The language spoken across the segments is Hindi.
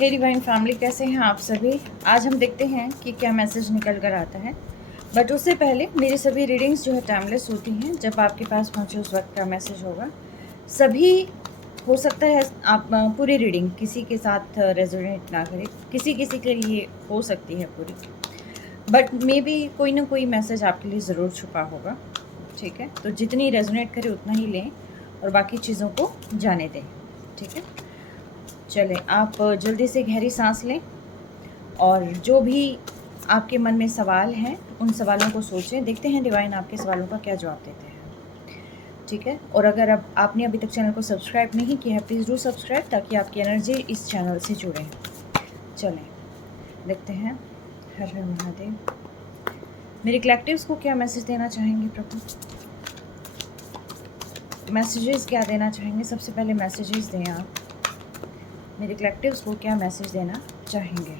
हे डिवाइन फैमिली, कैसे हैं आप सभी। आज हम देखते हैं कि क्या मैसेज निकल कर आता है। बट उससे पहले मेरी सभी रीडिंग्स जो है टाइमलेस होती हैं। जब आपके पास पहुंचे उस वक्त का मैसेज होगा। सभी हो सकता है आप पूरी रीडिंग किसी के साथ रेजोनेट ना करें, किसी किसी के लिए हो सकती है पूरी, बट मे बी कोई ना कोई मैसेज आपके लिए ज़रूर छुपा होगा। ठीक है, तो जितनी रेजोनेट करे उतना ही लें और बाकी चीज़ों को जाने दें। ठीक है, चलें, आप जल्दी से गहरी सांस लें और जो भी आपके मन में सवाल हैं उन सवालों को सोचें। देखते हैं डिवाइन आपके सवालों का क्या जवाब देते हैं। ठीक है, और अगर अब आपने अभी तक चैनल को सब्सक्राइब नहीं किया है, प्लीज़ डू सब्सक्राइब ताकि आपकी एनर्जी इस चैनल से जुड़े। चलें, देखते हैं। हर हर महादेव। मेरे कलेक्टिव्स को क्या मैसेज देना चाहेंगे प्रभु? मैसेजेस क्या देना चाहेंगे? सबसे पहले मैसेजेस दें आप। मेरे कलेक्टिव्स को क्या मैसेज देना चाहेंगे?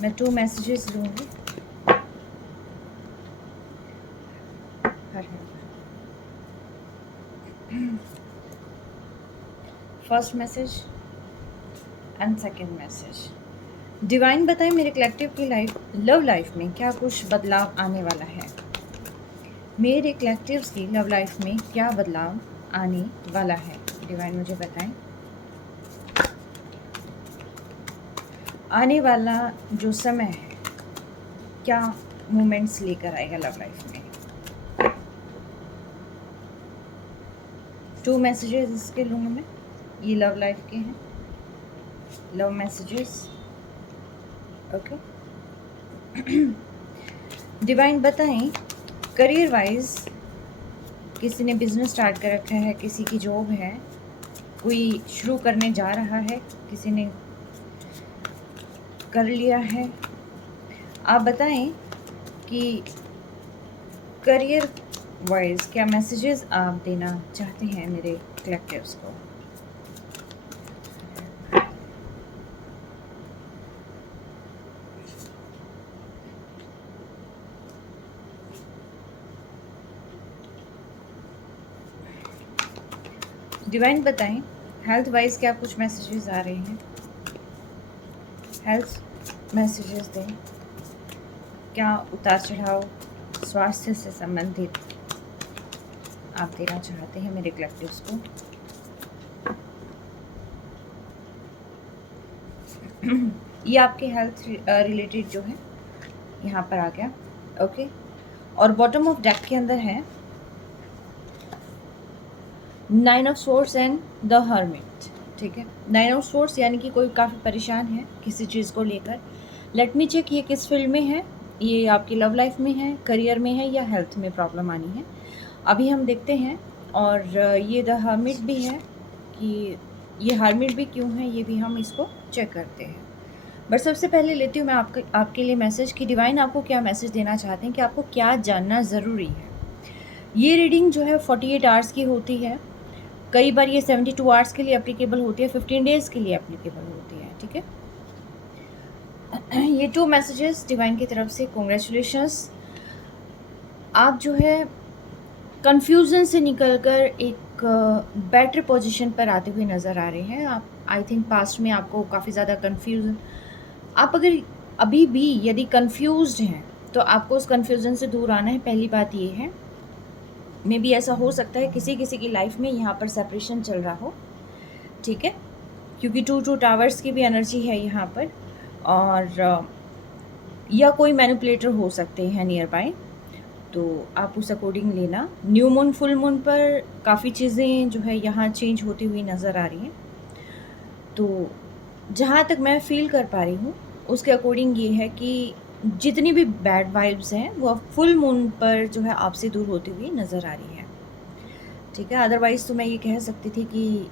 मैं 2 मैसेजेस लूँगी। First message and second message. Divine बताएं मेरे कलेक्टिव की लव लाइफ में क्या कुछ बदलाव आने वाला है। मेरे कलेक्टिव्स की लव लाइफ में क्या बदलाव आने वाला है, डिवाइन मुझे बताएं। आने वाला जो समय है क्या मोमेंट्स लेकर आएगा लव लाइफ में। 2 मैसेजेस इसके लूँगी मैं। ये लव लाइफ के हैं, लव मैसेजेस। ओके, डिवाइन बताएं करियर वाइज किसी ने बिजनेस स्टार्ट कर रखा है, किसी की जॉब है, कोई शुरू करने जा रहा है, किसी ने कर लिया है। आप बताएं कि करियर वाइज क्या मैसेजेस आप देना चाहते हैं मेरे कलेक्टिव्स को। डिवाइन बताएं हेल्थ वाइज क्या कुछ मैसेजेस आ रहे हैं। हेल्थ मैसेजेस दें। क्या उतार चढ़ाव स्वास्थ्य से संबंधित आप देना चाहते हैं मेरे कलेक्टिव्स को। ये आपके हेल्थ रिलेटेड जो है यहाँ पर आ गया। ओके, और बॉटम ऑफ डेक के अंदर है 9 of swords and the hermit. ठीक है, 9 ऑफ स्वॉर्ड्स यानी कि कोई काफ़ी परेशान है किसी चीज़ को लेकर। लेट मी चेक ये किस फील्ड में है। ये आपकी लव लाइफ में है, करियर में है, या हेल्थ में प्रॉब्लम आनी है, अभी हम देखते हैं। और ये द हर्मिट भी है कि ये हर्मिट भी क्यों है, ये भी हम इसको चेक करते हैं। बट सबसे पहले लेती हूँ मैं आपके लिए मैसेज कि डिवाइन आपको क्या मैसेज देना चाहते हैं, कि आपको क्या जानना ज़रूरी है। ये रीडिंग जो है 48 आवर्स की होती है। कई बार ये 72 आवर्स के लिए एप्लीकेबल होती है, 15 डेज़ के लिए एप्लीकेबल होती है। ठीक है, ये 2 मैसेजेस डिवाइन की तरफ से। कॉन्ग्रेचुलेशंस, आप जो है कन्फ्यूज़न से निकलकर एक बेटर पोजीशन पर आते हुए नज़र आ रहे हैं। आप आई थिंक पास्ट में आपको काफ़ी ज़्यादा कन्फ्यूज़न, आप अगर अभी भी यदि कन्फ्यूज्ड हैं तो आपको उस कन्फ्यूज़न से दूर आना है। पहली बात ये है, मे बी ऐसा हो सकता है किसी किसी की लाइफ में यहाँ पर सेपरेशन चल रहा हो। ठीक है, क्योंकि 2 टावर्स की भी एनर्जी है यहाँ पर, और या कोई मैनिपुलेटर हो सकते हैं नियर बाय, तो आप उस अकॉर्डिंग लेना। न्यू मून फुल मून पर काफ़ी चीज़ें जो है यहाँ चेंज होती हुई नज़र आ रही हैं। तो जहाँ तक मैं फील कर पा रही हूँ उसके अकॉर्डिंग ये है कि जितनी भी बैड वाइब्स हैं वो फुल मून पर जो है आपसे दूर होती हुई नज़र आ रही है। ठीक है, अदरवाइज़ तो मैं ये कह सकती थी कि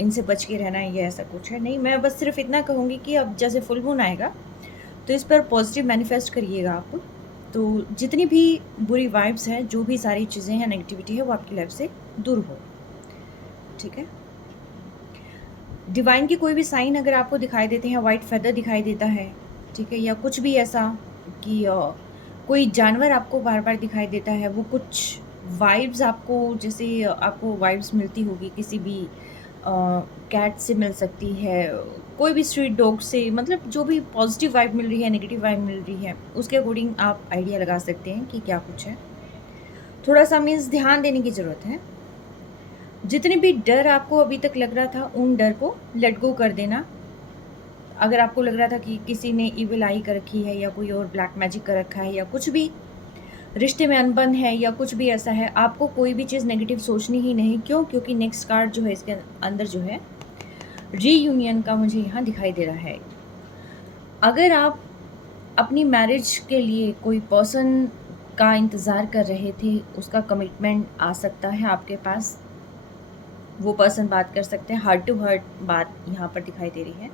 इनसे बच के रहना है, ये ऐसा कुछ है नहीं। मैं बस सिर्फ इतना कहूँगी कि अब जैसे फुल मून आएगा तो इस पर पॉजिटिव मैनिफेस्ट करिएगा आप। तो जितनी भी बुरी वाइब्स हैं, जो भी सारी चीज़ें हैं, नेगेटिविटी है, वो आपकी लाइफ से दूर हो। ठीक है, डिवाइन की कोई भी साइन अगर आपको दिखाई देते हैं, वाइट फेदर दिखाई देता है, ठीक है, या कुछ भी ऐसा कि कोई जानवर आपको बार बार दिखाई देता है, वो कुछ वाइब्स आपको, जैसे आपको वाइब्स मिलती होगी किसी भी कैट से मिल सकती है, कोई भी स्ट्रीट डॉग से, मतलब जो भी पॉजिटिव वाइब मिल रही है, नेगेटिव वाइब मिल रही है, उसके अकॉर्डिंग आप आइडिया लगा सकते हैं कि क्या कुछ है। थोड़ा सा मीन्स ध्यान देने की ज़रूरत है। जितने भी डर आपको अभी तक लग रहा था, उन डर को लेट गो कर देना। अगर आपको लग रहा था कि किसी ने इविल आई कर रखी है, या कोई और ब्लैक मैजिक कर रखा है, या कुछ भी रिश्ते में अनबन है, या कुछ भी ऐसा है, आपको कोई भी चीज़ नेगेटिव सोचनी ही नहीं। क्यों? क्योंकि नेक्स्ट कार्ड जो है इसके अंदर जो है रीयूनियन का मुझे यहाँ दिखाई दे रहा है। अगर आप अपनी मैरिज के लिए कोई पर्सन का इंतज़ार कर रहे थे, उसका कमिटमेंट आ सकता है आपके पास। वो पर्सन बात कर सकते हैं, हार्ट टू हार्ट बात यहाँ पर दिखाई दे रही है।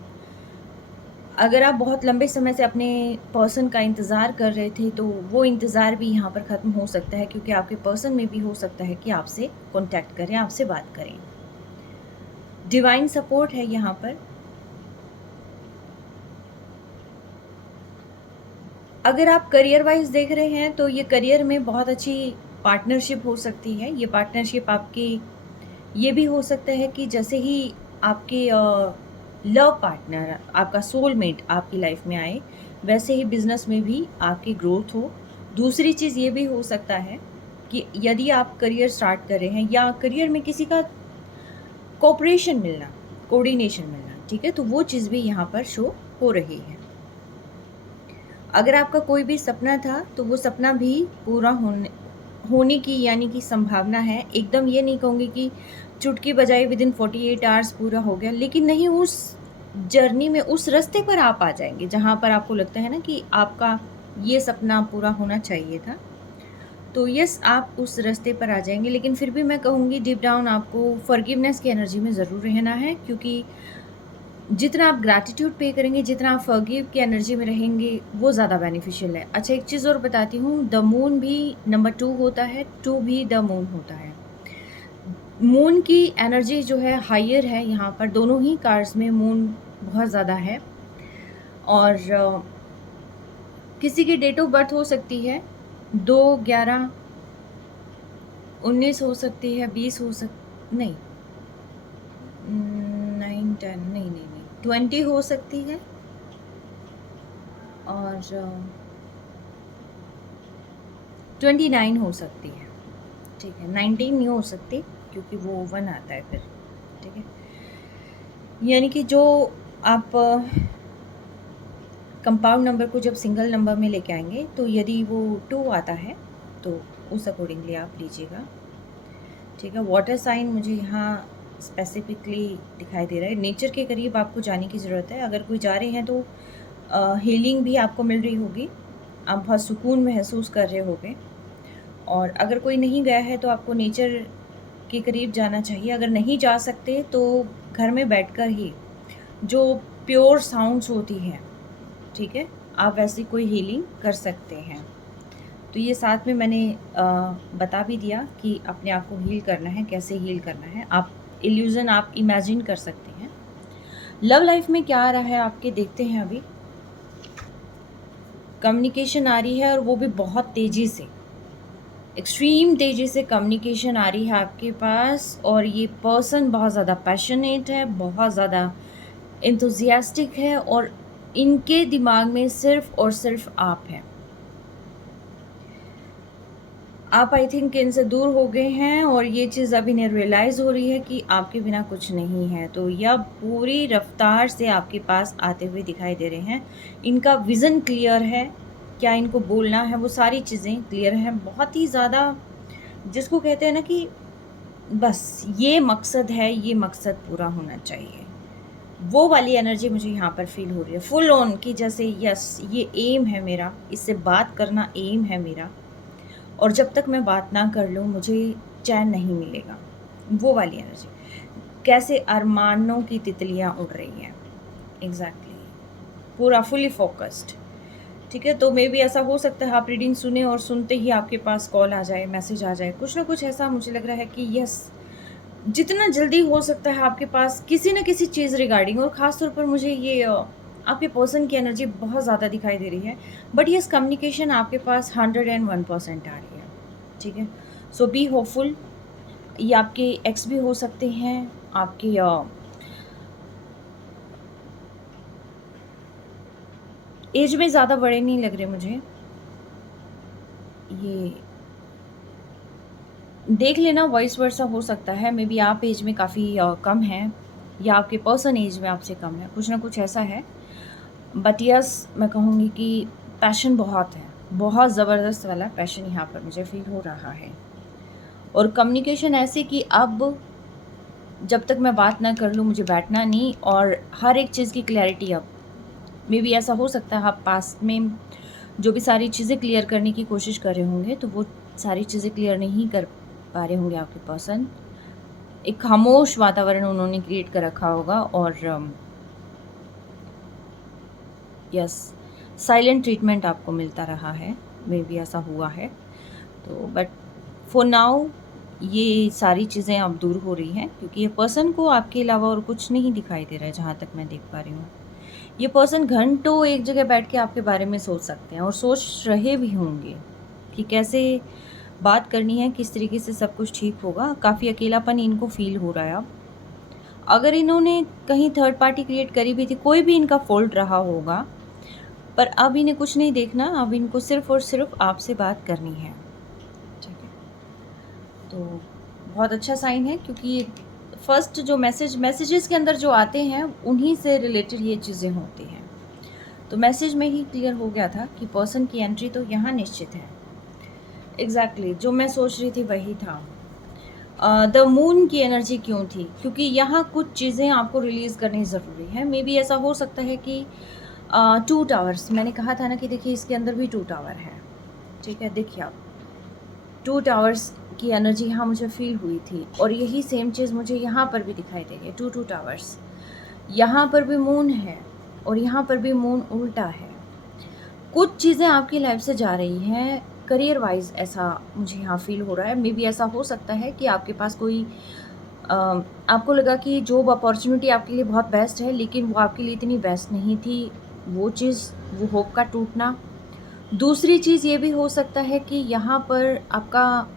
अगर आप बहुत लंबे समय से अपने पर्सन का इंतज़ार कर रहे थे, तो वो इंतज़ार भी यहाँ पर ख़त्म हो सकता है, क्योंकि आपके पर्सन में भी हो सकता है कि आपसे कॉन्टैक्ट करें, आपसे बात करें। डिवाइन सपोर्ट है यहाँ पर। अगर आप करियर वाइज देख रहे हैं, तो ये करियर में बहुत अच्छी पार्टनरशिप हो सकती है। ये पार्टनरशिप आपकी ये भी हो सकता है कि जैसे ही आपके लव पार्टनर, आपका सोलमेट आपकी लाइफ में आए, वैसे ही बिजनेस में भी आपकी ग्रोथ हो। दूसरी चीज़ ये भी हो सकता है कि यदि आप करियर स्टार्ट कर रहे हैं, या करियर में किसी का कोऑपरेशन मिलना, कोऑर्डिनेशन मिलना, ठीक है, तो वो चीज़ भी यहाँ पर शो हो रही है। अगर आपका कोई भी सपना था, तो वो सपना भी पूरा होने की यानी कि संभावना है। एकदम ये नहीं कहूँगी कि चुटकी बजाई विदिन 48 आवर्स पूरा हो गया, लेकिन नहीं, उस जर्नी में, उस रास्ते पर आप आ जाएंगे जहाँ पर आपको लगता है ना कि आपका ये सपना पूरा होना चाहिए था। तो यस, आप उस रास्ते पर आ जाएंगे। लेकिन फिर भी मैं कहूँगी डीप डाउन आपको फॉरगिवनेस की एनर्जी में ज़रूर रहना है, क्योंकि जितना आप ग्रैटिट्यूड पे करेंगे, जितना आप फॉरगिव की एनर्जी में रहेंगे, वो ज़्यादा बेनिफिशियल है। अच्छा, एक चीज़ और बताती हूँ, द मून भी नंबर 2 होता है, 2 भी द मून होता है। मून की एनर्जी जो है हायर है यहाँ पर, दोनों ही कार्ड्स में मून बहुत ज़्यादा है। और किसी की डेट ऑफ बर्थ हो सकती है 2/11/19 हो सकती है, 20 हो नहीं, 9 10 नहीं नहीं नहीं 20 हो सकती है, और 29 हो सकती है, ठीक है। 19 नहीं हो सकती, क्योंकि वो 1 आता है फिर, ठीक है। यानी कि जो आप कंपाउंड नंबर को जब सिंगल नंबर में लेके आएंगे, तो यदि वो 2 आता है, तो उस अकॉर्डिंगली आप लीजिएगा, ठीक है। वाटर साइन मुझे यहाँ स्पेसिफिकली दिखाई दे रहा है। नेचर के करीब आपको जाने की ज़रूरत है। अगर कोई जा रहे हैं तो हीलिंग भी आपको मिल रही होगी, आप बहुत सुकून महसूस कर रहे होगे। और अगर कोई नहीं गया है, तो आपको नेचर के करीब जाना चाहिए। अगर नहीं जा सकते, तो घर में बैठकर ही जो प्योर साउंड्स होती हैं, ठीक है, आप वैसी कोई हीलिंग कर सकते हैं। तो ये साथ में मैंने बता भी दिया कि अपने आप को हील करना है, कैसे हील करना है। आप इल्यूज़न आप इमेजिन कर सकते हैं। लव लाइफ में क्या आ रहा है आपके, देखते हैं। अभी कम्युनिकेशन आ रही है, और वो भी बहुत तेज़ी से, एक्सट्रीम तेज़ी से कम्युनिकेशन आ रही है आपके पास। और ये पर्सन बहुत ज़्यादा पैशनेट है, बहुत ज़्यादा इंथुजियास्टिक है, और इनके दिमाग में सिर्फ और सिर्फ आप हैं। आप आई थिंक इनसे दूर हो गए हैं, और ये चीज़ अब इन्हें रियलाइज़ हो रही है कि आपके बिना कुछ नहीं है। तो यह पूरी रफ्तार से आपके पास आते हुए दिखाई दे रहे हैं। इनका विज़न क्लियर है, क्या इनको बोलना है, वो सारी चीज़ें क्लियर हैं। बहुत ही ज़्यादा, जिसको कहते हैं ना कि बस ये मकसद है, ये मकसद पूरा होना चाहिए, वो वाली एनर्जी मुझे यहाँ पर फील हो रही है। फुल ऑन की जैसे यस, ये एम है मेरा, इससे बात करना एम है मेरा, और जब तक मैं बात ना कर लूँ, मुझे चैन नहीं मिलेगा, वो वाली एनर्जी। कैसे अरमानों की तितलियाँ उड़ रही हैं, एग्जैक्टली, पूरा फुली फोकस्ड, ठीक है। तो मे भी ऐसा हो सकता है आप रीडिंग सुने, और सुनते ही आपके पास कॉल आ जाए, मैसेज आ जाए, कुछ ना कुछ ऐसा मुझे लग रहा है कि यस, जितना जल्दी हो सकता है आपके पास किसी न किसी चीज़ रिगार्डिंग। और ख़ास तौर पर मुझे ये आपके पर्सन की एनर्जी बहुत ज़्यादा दिखाई दे रही है। बट यस, कम्युनिकेशन आपके पास 101% आ रही है, ठीक है। सो बी होपफुल। ये आपके एक्स भी हो सकते हैं, आपकी एज में ज़्यादा बड़े नहीं लग रहे मुझे। ये देख लेना, वॉइस वर्सा हो सकता है, मे बी आप एज में काफ़ी कम हैं या आपके पर्सन एज में आपसे कम है, कुछ ना कुछ ऐसा है। बट यस, मैं कहूँगी कि पैशन बहुत है, बहुत ज़बरदस्त वाला पैशन यहाँ पर मुझे फ़ील हो रहा है। और कम्युनिकेशन ऐसे कि अब जब तक मैं बात ना कर लूँ मुझे बैठना नहीं, और हर एक चीज़ की क्लैरिटी अब मे बी ऐसा हो सकता है आप पास्ट में जो भी सारी चीज़ें क्लियर करने की कोशिश कर रहे होंगे तो वो सारी चीज़ें क्लियर नहीं कर पा रहे होंगे आपके पर्सन। एक खामोश वातावरण उन्होंने क्रिएट कर रखा होगा, और यस, साइलेंट ट्रीटमेंट आपको मिलता रहा है, मे बी ऐसा हुआ है। तो बट फॉर नाउ ये सारी चीज़ें अब दूर हो रही हैं, क्योंकि ये पर्सन को आपके अलावा और कुछ नहीं दिखाई दे रहा है जहाँ तक मैं देख पा रही हूँ। ये पर्सन घंटों एक जगह बैठ के आपके बारे में सोच सकते हैं और सोच रहे भी होंगे कि कैसे बात करनी है, किस तरीके से सब कुछ ठीक होगा। काफ़ी अकेलापन इनको फ़ील हो रहा है अब। अगर इन्होंने कहीं थर्ड पार्टी क्रिएट करी भी थी, कोई भी इनका फ़ॉल्ट रहा होगा, पर अब इन्हें कुछ नहीं देखना, अब इनको सिर्फ़ और सिर्फ़ आपसे बात करनी है। ठीक है? तो बहुत अच्छा साइन है, क्योंकि फर्स्ट जो मैसेजेस के अंदर जो आते हैं उन्हीं से रिलेटेड ये चीज़ें होती हैं। तो मैसेज में ही क्लियर हो गया था कि पर्सन की एंट्री तो यहाँ निश्चित है। एग्जैक्टली जो मैं सोच रही थी वही था। द मून की एनर्जी क्यों थी? क्योंकि यहाँ कुछ चीज़ें आपको रिलीज़ करनी ज़रूरी है। मे बी ऐसा हो सकता है कि 2 टावर्स, मैंने कहा था ना कि देखिए इसके अंदर भी 2 टावर है। ठीक है, देखिए आप 2 टावर्स की एनर्जी यहाँ मुझे फ़ील हुई थी, और यही सेम चीज़ मुझे यहाँ पर भी दिखाई दे रही है। 2 टावर्स, यहाँ पर भी मून है और यहाँ पर भी मून उल्टा है। कुछ चीज़ें आपकी लाइफ से जा रही हैं करियर वाइज, ऐसा मुझे यहाँ फ़ील हो रहा है। मे बी ऐसा हो सकता है कि आपके पास कोई आपको लगा कि जॉब अपॉर्चुनिटी आपके लिए बहुत बेस्ट है, लेकिन वो आपके लिए इतनी बेस्ट नहीं थी। वो चीज़, वो होप का टूटना। दूसरी चीज़ ये भी हो सकता है कि यहाँ पर आपका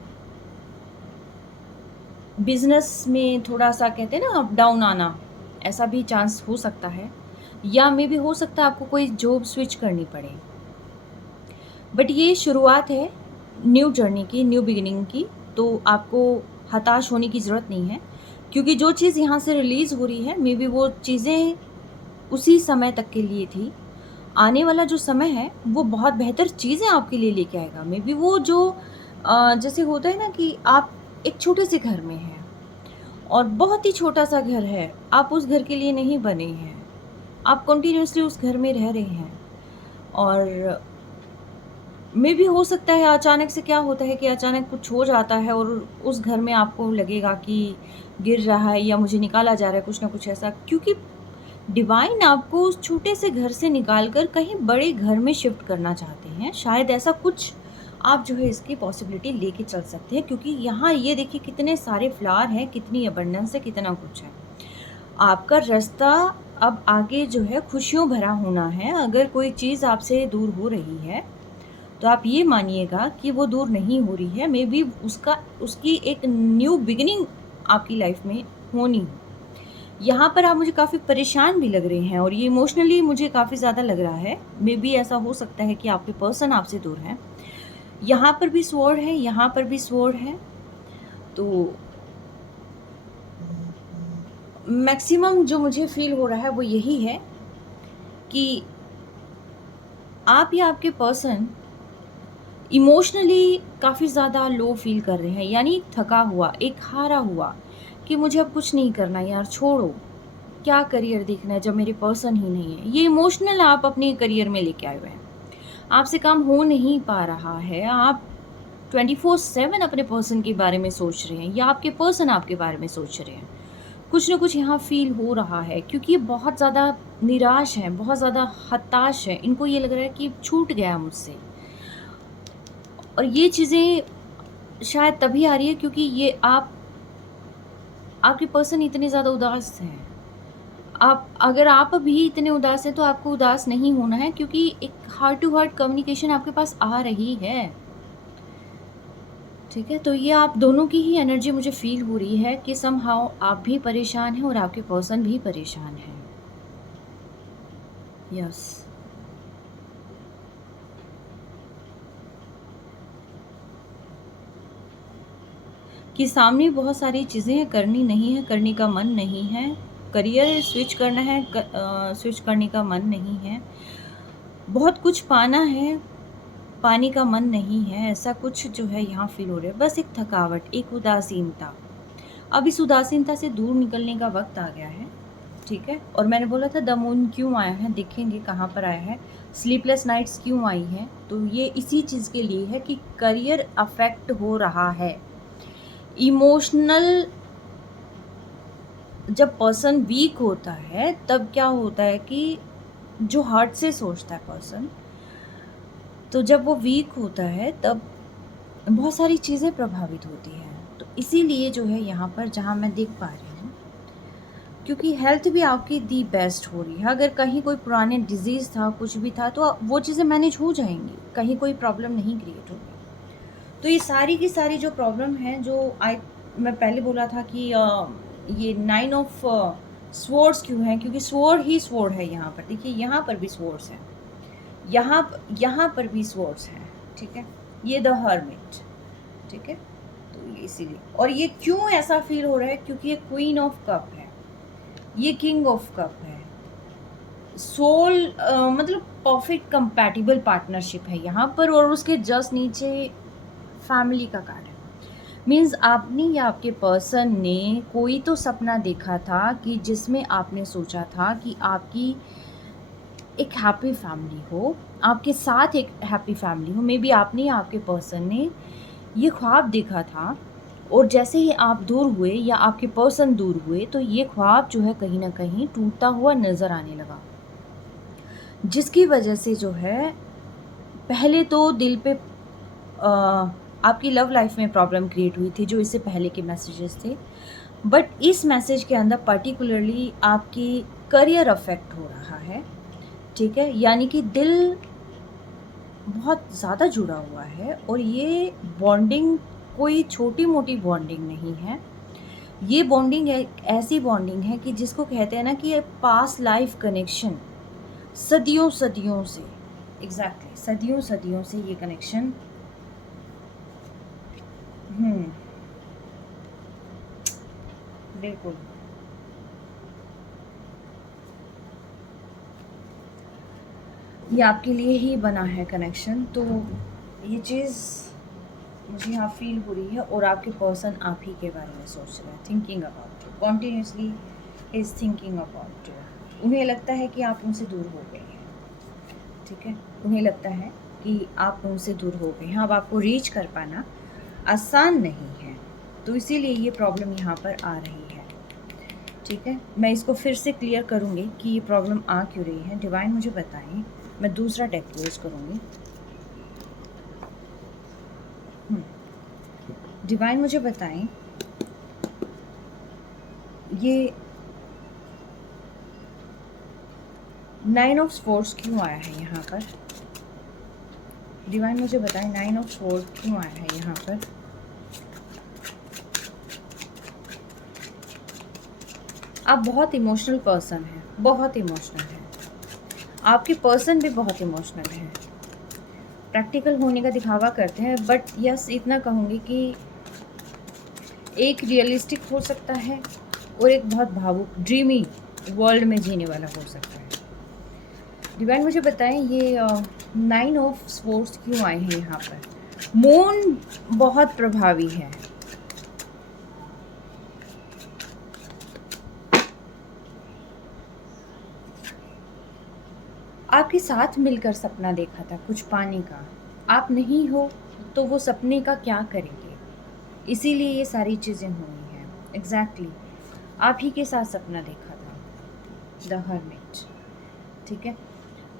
बिज़नेस में थोड़ा-सा कहते हैं ना अप डाउन आना, ऐसा भी चांस हो सकता है। या मे बी हो सकता है आपको कोई जॉब स्विच करनी पड़े। बट ये शुरुआत है न्यू जर्नी की, न्यू बिगिनिंग की, तो आपको हताश होने की ज़रूरत नहीं है, क्योंकि जो चीज़ यहाँ से रिलीज़ हो रही है मे बी वो चीज़ें उसी समय तक के लिए थी। आने वाला जो समय है वो बहुत बेहतर चीज़ें आपके लिए लेके आएगा। मे बी वो जो जैसे होता है ना कि आप एक छोटे से घर में हैं और बहुत ही छोटा-सा घर है, आप उस घर के लिए नहीं बने हैं। आप कंटिन्यूअसली उस घर में रह रहे हैं, और मे बी हो सकता है अचानक से क्या होता है कि अचानक कुछ हो जाता है और उस घर में आपको लगेगा कि गिर रहा है या मुझे निकाला जा रहा है, कुछ ना कुछ ऐसा, क्योंकि डिवाइन आपको उस छोटे से घर से निकाल कर कहीं बड़े घर में शिफ्ट करना चाहते हैं। शायद ऐसा कुछ आप जो है इसकी पॉसिबिलिटी लेके चल सकते हैं, क्योंकि यहाँ ये देखिए कितने सारे फ्लावर हैं, कितनी अबंडेंस है, कितना कुछ है। आपका रास्ता अब आगे जो है खुशियों भरा होना है। अगर कोई चीज़ आपसे दूर हो रही है तो आप ये मानिएगा कि वो दूर नहीं हो रही है। मे बी उसकी एक न्यू बिगिनिंग आपकी लाइफ में होनी हो। यहाँ पर आप मुझे काफ़ी परेशान भी लग रहे हैं, और ये इमोशनली मुझे काफ़ी ज़्यादा लग रहा है। मे बी ऐसा हो सकता है कि आपके पर्सन आपसे दूर हैं। यहाँ पर भी स्वॉर्ड है, यहाँ पर भी स्वॉर्ड है। तो मैक्सिमम जो मुझे फ़ील हो रहा है वो यही है कि आप या आपके पर्सन इमोशनली काफ़ी ज़्यादा लो फील कर रहे हैं, यानी थका हुआ, एक हारा हुआ कि मुझे अब कुछ नहीं करना यार, छोड़ो, क्या करियर देखना है जब मेरे पर्सन ही नहीं है। ये इमोशनल आप अपने करियर में लेके आए हुए हैं, आपसे काम हो नहीं पा रहा है, आप 24/7 अपने पर्सन के बारे में सोच रहे हैं या आपके पर्सन आपके बारे में सोच रहे हैं। कुछ ना कुछ यहाँ फील हो रहा है, क्योंकि ये बहुत ज़्यादा निराश हैं, बहुत ज़्यादा हताश हैं। इनको ये लग रहा है कि छूट गया मुझसे, और ये चीज़ें शायद तभी आ रही है क्योंकि ये आपके पर्सन इतने ज़्यादा उदास हैं। अगर आप भी इतने उदास हैं तो आपको उदास नहीं होना है, क्योंकि एक हार्ट टू हार्ट कम्युनिकेशन आपके पास आ रही है। ठीक है, तो ये आप दोनों की ही एनर्जी मुझे फ़ील हो रही है कि समहाउ आप भी परेशान हैं और आपके पर्सन भी परेशान हैं। यस। कि सामने बहुत सारी चीज़ें हैं, करनी नहीं है, करने का मन नहीं है, करियर स्विच करना है, स्विच करने का मन नहीं है, बहुत कुछ पाना है, पाने का मन नहीं है, ऐसा कुछ जो है यहाँ फ़ील हो रहा है। बस एक थकावट, एक उदासीनता। अब इस उदासीनता से दूर निकलने का वक़्त आ गया है, ठीक है? और मैंने बोला था द मून क्यों आया है, देखेंगे कहाँ पर आया है, स्लीपलेस नाइट्स क्यों आई हैं, तो ये इसी चीज़ के लिए है कि करियर अफ़ेक्ट हो रहा है। इमोशनल जब पर्सन वीक होता है, तब क्या होता है कि जो हार्ट से सोचता है पर्सन, तो जब वो वीक होता है तब बहुत सारी चीज़ें प्रभावित होती हैं। तो इसीलिए जो है यहाँ पर जहाँ मैं देख पा रही हूँ, क्योंकि हेल्थ भी आपकी दी बेस्ट हो रही है। अगर कहीं कोई पुराने डिज़ीज़ था, कुछ भी था, तो वो चीज़ें मैनेज हो जाएँगी, कहीं कोई प्रॉब्लम नहीं क्रिएट होगी। तो ये सारी की सारी जो प्रॉब्लम है, जो मैं पहले बोला था कि ये 9 ऑफ स्वॉर्ड्स क्यों है, क्योंकि स्वॉर्ड ही स्वॉर्ड है यहाँ पर। देखिए यहाँ पर भी स्वॉर्ड्स हैं, यहाँ पर भी स्वॉर्ड्स हैं, ठीक है? ये द हर्मिट, ठीक है? तो ये इसीलिए, और ये क्यों ऐसा फ़ील हो रहा है, क्योंकि ये क्वीन ऑफ कप है, ये किंग ऑफ कप है। सोल मतलब परफेक्ट कंपैटिबल पार्टनरशिप है यहाँ पर, और उसके जस्ट नीचे फैमिली का कार्ड है। मीन्स आपने या आपके पर्सन ने कोई तो सपना देखा था कि जिसमें आपने सोचा था कि आपकी एक हैप्पी फैमिली हो, आपके साथ एक हैप्पी फैमिली हो। मे बी आपने या आपके पर्सन ने ये ख्वाब देखा था, और जैसे ही आप दूर हुए या आपके पर्सन दूर हुए, तो ये ख्वाब जो है कहीं न कहीं टूटता हुआ नज़र आने लगा। जिसकी वजह से जो है, पहले तो दिल पे आपकी लव लाइफ में प्रॉब्लम क्रिएट हुई थी, जो इससे पहले के मैसेजेस थे। बट इस मैसेज के अंदर पर्टिकुलरली आपकी करियर अफ़ेक्ट हो रहा है, ठीक है? यानी कि दिल बहुत ज़्यादा जुड़ा हुआ है, और ये बॉन्डिंग कोई छोटी-मोटी बॉन्डिंग नहीं है। ये बॉन्डिंग एक ऐसी बॉन्डिंग है कि जिसको कहते हैं ना कि पास्ट लाइफ कनेक्शन, सदियों-सदियों से, एग्ज़ैक्टली सदियों-सदियों से ये कनेक्शन। हुँ, बिल्कुल। ये आपके लिए ही बना है कनेक्शन, तो ये चीज़ मुझे यहाँ फ़ील हो रही है, और आपके पर्सन आप ही के बारे में सोच रहे हैं, thinking about you, continuously is thinking about you. उन्हें लगता है कि आप उनसे दूर हो गए हैं, ठीक है? उन्हें लगता है कि आप उनसे दूर हो गए हैं, अब आपको रीच कर पाना आसान नहीं है, तो इसीलिए ये प्रॉब्लम यहाँ पर आ रही है, ठीक है? मैं इसको फिर से क्लियर करूँगी कि ये प्रॉब्लम आ क्यों रही है। डिवाइन मुझे बताएं, मैं दूसरा डेक यूज़ करूँगी। डिवाइन मुझे बताएं, ये 9 ऑफ स्वॉर्ड्स क्यों आया है यहाँ पर? डिवाइन मुझे बताएं 9 ऑफ स्वॉर्ड्स क्यों आया है यहाँ पर? आप बहुत इमोशनल पर्सन हैं, बहुत इमोशनल हैं। आपके पर्सन भी बहुत इमोशनल हैं। प्रैक्टिकल होने का दिखावा करते हैं, बट यस इतना कहूँगी कि एक रियलिस्टिक हो सकता है, और एक बहुत भावुक ड्रीमी वर्ल्ड में जीने वाला हो सकता है। डिवाइन मुझे बताएं, ये 9 ऑफ स्वॉर्ड्स क्यों आए हैं यहाँ पर? मून बहुत प्रभावी है। आपके साथ मिलकर सपना देखा था कुछ पाने का, आप नहीं हो तो वो सपने का क्या करेंगे? इसीलिए ये सारी चीज़ें हुई हैं। एग्जैक्टली आप ही के साथ सपना देखा था, द हर्मिट, ठीक है?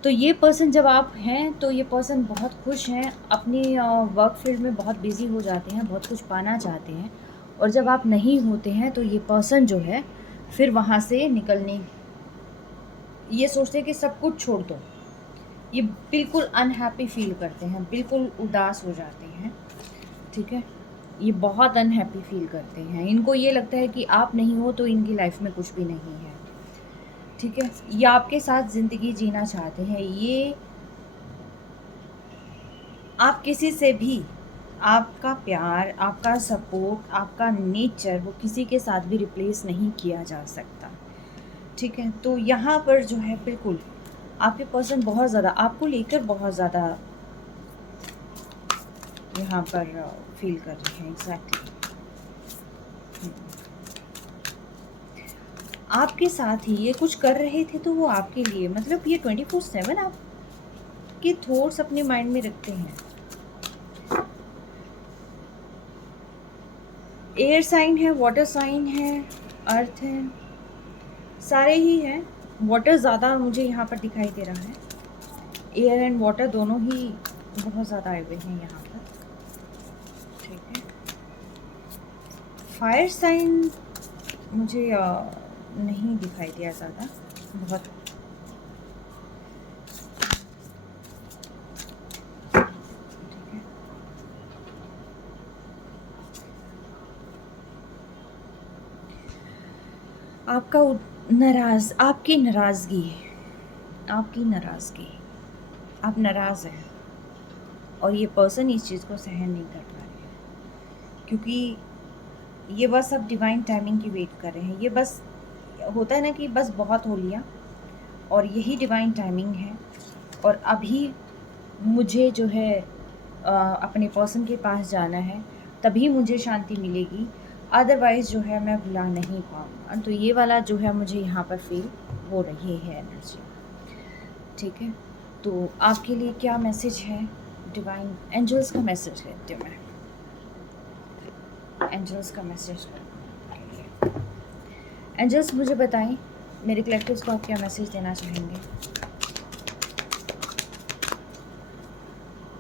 तो ये पर्सन जब आप हैं, तो ये पर्सन बहुत खुश हैं, अपनी वर्क फील्ड में बहुत बिजी हो जाते हैं, बहुत कुछ पाना चाहते हैं, और जब आप नहीं होते हैं तो ये पर्सन जो है फिर वहाँ से निकलने, ये सोचते हैं कि सब कुछ छोड़ दो। ये बिल्कुल अनहैप्पी फील करते हैं, बिल्कुल उदास हो जाते हैं, ठीक है? ये बहुत अनहैप्पी फील करते हैं। इनको ये लगता है कि आप नहीं हो तो इनकी लाइफ में कुछ भी नहीं है, ठीक है। ये आपके साथ ज़िंदगी जीना चाहते हैं। ये आप किसी से भी आपका प्यार, आपका सपोर्ट, आपका नेचर वो किसी के साथ भी रिप्लेस नहीं किया जा सकता, ठीक है। तो यहाँ पर जो है बिल्कुल आपके पर्सन बहुत ज़्यादा आपको लेकर बहुत ज़्यादा यहाँ पर फील कर रहे हैं। एग्जैक्टली आपके साथ ही ये कुछ कर रहे थे तो वो आपके लिए, मतलब ये 24/7 आपके थॉट्स अपने माइंड में रखते हैं। एयर साइन है, वाटर साइन है, अर्थ है, सारे ही हैं। वाटर ज़्यादा मुझे यहाँ पर दिखाई दे रहा है। एयर एंड वाटर दोनों ही बहुत ज़्यादा आए हुए हैं यहाँ पर, ठीक है। फायर साइन मुझे नहीं दिखाई दिया ज़्यादा, बहुत ठीक है। आपका आपकी नाराज़गी, आप नाराज़ हैं और ये पर्सन इस चीज़ को सहन नहीं कर पा रहे हैं, क्योंकि ये बस अब डिवाइन टाइमिंग की वेट कर रहे हैं। ये बस होता है ना कि बस बहुत हो लिया और यही डिवाइन टाइमिंग है, और अभी मुझे जो है अपने पर्सन के पास जाना है, तभी मुझे शांति मिलेगी, अदरवाइज़ जो है मैं भुला नहीं पाऊँगा। तो ये वाला जो है मुझे यहाँ पर फील हो रही है एनर्जी, ठीक है। तो आपके लिए क्या मैसेज है? डिवाइन एंजल्स का मैसेज लेती हूँ मैं। एंजल्स का मैसेज एंजल्स मुझे बताएं मेरे कलेक्टिव्स को आप क्या मैसेज देना चाहेंगे?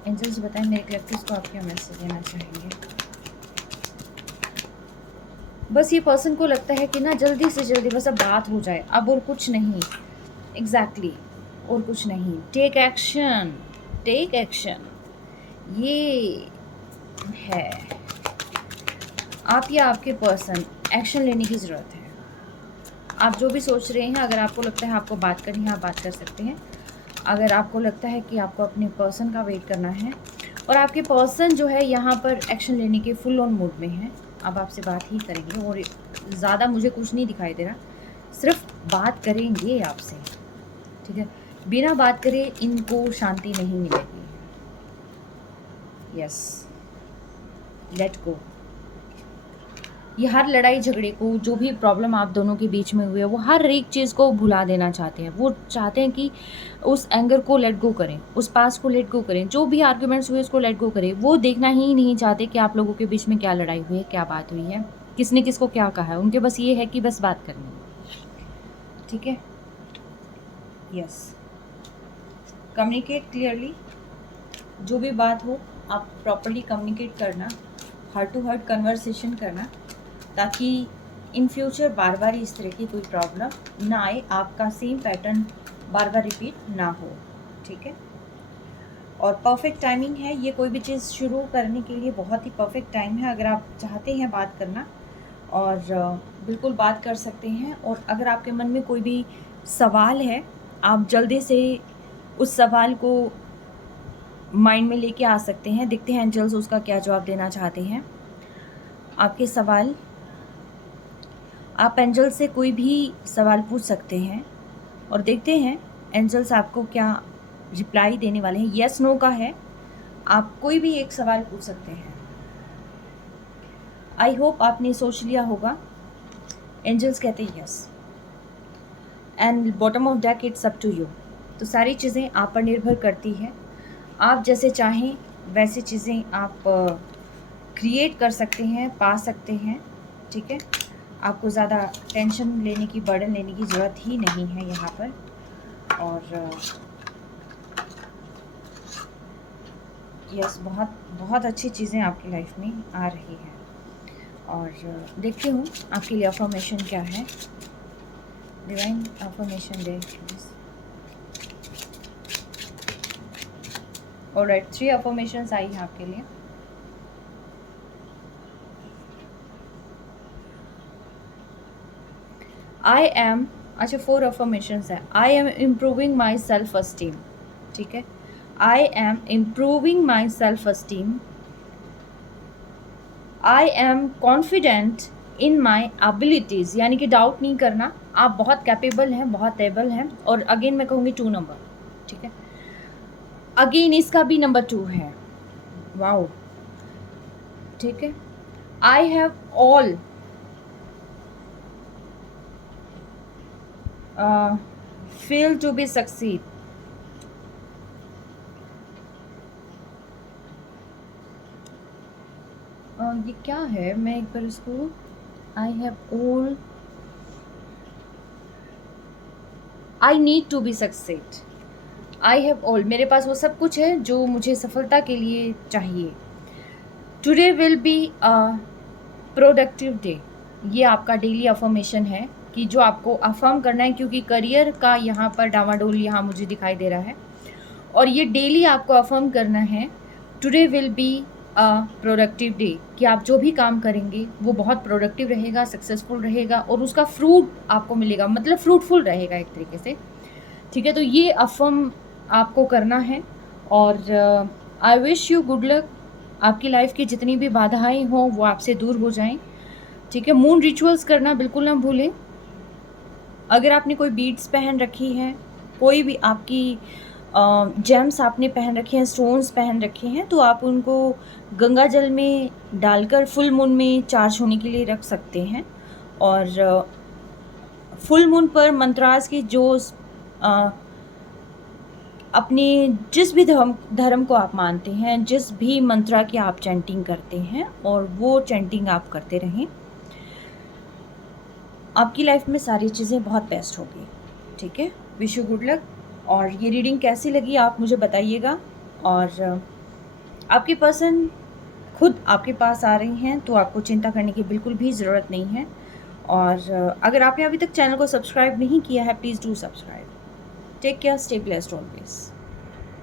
एंजल्स बताएं मेरे कलेक्टिव्स को आप क्या मैसेज देना चाहेंगे? बस ये पर्सन को लगता है कि ना जल्दी से जल्दी बस अब बात हो जाए, अब और कुछ नहीं। एग्जैक्टली और कुछ नहीं। टेक एक्शन, टेक एक्शन, ये है। आप या आपके पर्सन एक्शन लेने की ज़रूरत है। आप जो भी सोच रहे हैं, अगर आपको लगता है आपको बात करनी है, आप बात कर सकते हैं। अगर आपको लगता है कि आपको अपने पर्सन का वेट करना है, और आपके पर्सन जो है यहाँ पर एक्शन लेने के फुल ऑन मूड में है, अब आपसे बात ही करेंगे, और ज़्यादा मुझे कुछ नहीं दिखाई दे रहा, सिर्फ बात करेंगे आपसे, ठीक है। बिना बात करे इनको शांति नहीं मिलेगी। Yes, let go. ये हर लड़ाई झगड़े को, जो भी प्रॉब्लम आप दोनों के बीच में हुई है, वो हर एक चीज़ को भुला देना चाहते हैं। वो चाहते हैं कि उस एंगर को लेट गो करें, उस पास को लेट गो करें, जो भी आर्ग्यूमेंट्स हुए उसको लेट गो करें। वो देखना ही नहीं चाहते कि आप लोगों के बीच में क्या लड़ाई हुई है, क्या बात हुई है, किसने किसको क्या कहा है। उनके बस ये है कि बस बात करनी है, ठीक है। यस, कम्युनिकेट क्लियरली, जो भी बात हो आप प्रॉपरली कम्युनिकेट करना, हार्ट टू हार्ट कन्वर्सेशन करना, ताकि इन फ्यूचर बार बार इस तरह की कोई प्रॉब्लम ना आए, आपका सेम पैटर्न बार बार रिपीट ना हो, ठीक है। और परफेक्ट टाइमिंग है, ये कोई भी चीज़ शुरू करने के लिए बहुत ही परफेक्ट टाइम है। अगर आप चाहते हैं बात करना, और बिल्कुल बात कर सकते हैं। और अगर आपके मन में कोई भी सवाल है, आप जल्दी से उस सवाल को माइंड में लेके आ सकते हैं। देखते हैं एंजल्स उसका क्या जवाब देना चाहते हैं। आपके सवाल, आप एंजल से कोई भी सवाल पूछ सकते हैं, और देखते हैं एंजल्स आपको क्या रिप्लाई देने वाले हैं। येस नो का है, आप कोई भी एक सवाल पूछ सकते हैं। आई होप आपने सोच लिया होगा। एंजल्स कहते हैं yes, and bottom of deck it's up to you. तो सारी चीज़ें आप पर निर्भर करती है। आप जैसे चाहें वैसे चीज़ें आप क्रिएट कर सकते हैं, पा सकते हैं, ठीक है। आपको ज़्यादा टेंशन लेने की, बर्डन लेने की ज़रूरत ही नहीं है यहाँ पर। और यस, बहुत बहुत अच्छी चीज़ें आपकी लाइफ में आ रही हैं। और देखती हूँ आपके लिए अफर्मेशन क्या है। डिवाइन अफर्मेशन दे प्लीज़। ऑलराइट, 3 अफर्मेशंस आई हैं आपके लिए। आई एम, अच्छा 4 अफर्मेशंस है। I am improving my self esteem, ठीक है, I am improving my self esteem, I am confident in my abilities, यानी कि डाउट नहीं करना, आप बहुत कैपेबल हैं, बहुत एबल हैं। और अगेन मैं कहूँगी 2 नंबर, ठीक है, अगेन इसका भी नंबर 2 है, वाओ, ठीक है। I have all fail to be succeed, ये क्या है, मैं एक बार इसको, I have all, I need to be succeed, I have all, मेरे पास वो सब कुछ है जो मुझे सफलता के लिए चाहिए। Today will be a productive day, ये आपका डेली अफर्मेशन है कि जो आपको अफर्म करना है, क्योंकि करियर का यहाँ पर डामाडोल यहाँ मुझे दिखाई दे रहा है, और ये डेली आपको अफर्म करना है। Today will be a productive day, कि आप जो भी काम करेंगे वो बहुत प्रोडक्टिव रहेगा, सक्सेसफुल रहेगा, और उसका फ्रूट आपको मिलेगा, मतलब फ्रूटफुल रहेगा एक तरीके से, ठीक है। तो ये अफर्म आपको करना है, और I wish you good luck. आपकी लाइफ की जितनी भी बाधाएं हों वो आपसे दूर हो जाएं, ठीक है। मून रिचुअल्स करना बिल्कुल ना भूलें। अगर आपने कोई बीड्स पहन रखी हैं, कोई भी आपकी जेम्स आपने पहन रखे हैं, स्टोन्स पहन रखे हैं, तो आप उनको गंगा जल में डालकर फुल मून में चार्ज होने के लिए रख सकते हैं। और फुल मून पर मंत्रास की जो अपने जिस भी धर्म को आप मानते हैं, जिस भी मंत्रा की आप चैंटिंग करते हैं, और वो चैंटिंग आप करते रहें, आपकी लाइफ में सारी चीज़ें बहुत बेस्ट होगी, ठीक है। Wish you good luck. और ये रीडिंग कैसी लगी आप मुझे बताइएगा। और आपकी पर्सन खुद आपके पास आ रही हैं, तो आपको चिंता करने की बिल्कुल भी ज़रूरत नहीं है। और अगर आपने अभी तक चैनल को सब्सक्राइब नहीं किया है, please do subscribe. Take care, stay blessed always.